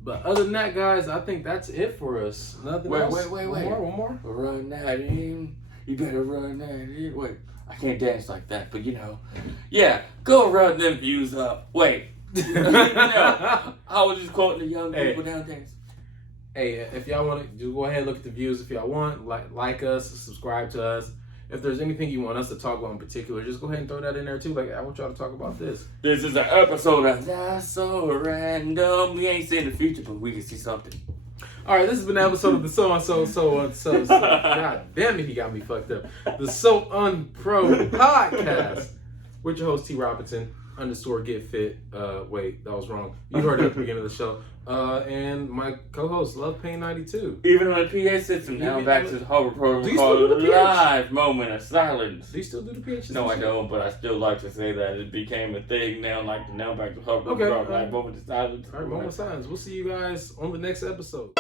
But other than that, guys, I think that's it for us. Nothing else. Wait. One more. Run that in. You better run that in. Wait, I can't dance like that, but yeah, go run them views up. Wait. I was just quoting the young people nowadays. Hey, if y'all want to, do go ahead and look at the views if y'all want. Like us, subscribe to us. If there's anything you want us to talk about in particular, just go ahead and throw that in there too. I want y'all to talk about this. This is an episode of That's So Random. We ain't seeing the future, but we can see something. All right, this has been an episode of the So. God damn it, he got me fucked up. The Sounpropodcast with your host T Robinson _get fit. Wait, that was wrong. You heard it at the beginning of the show. And my co-host Love Pain 92. Even on the PA system now, back to the Hover Protocol. Do you still do the live moment of silence. Do you still do the PA system? No, I don't, but I still like to say that it became a thing now. Now back to Hover Protocol, live moment of silence. All right, moment of silence. We'll see you guys on the next episode.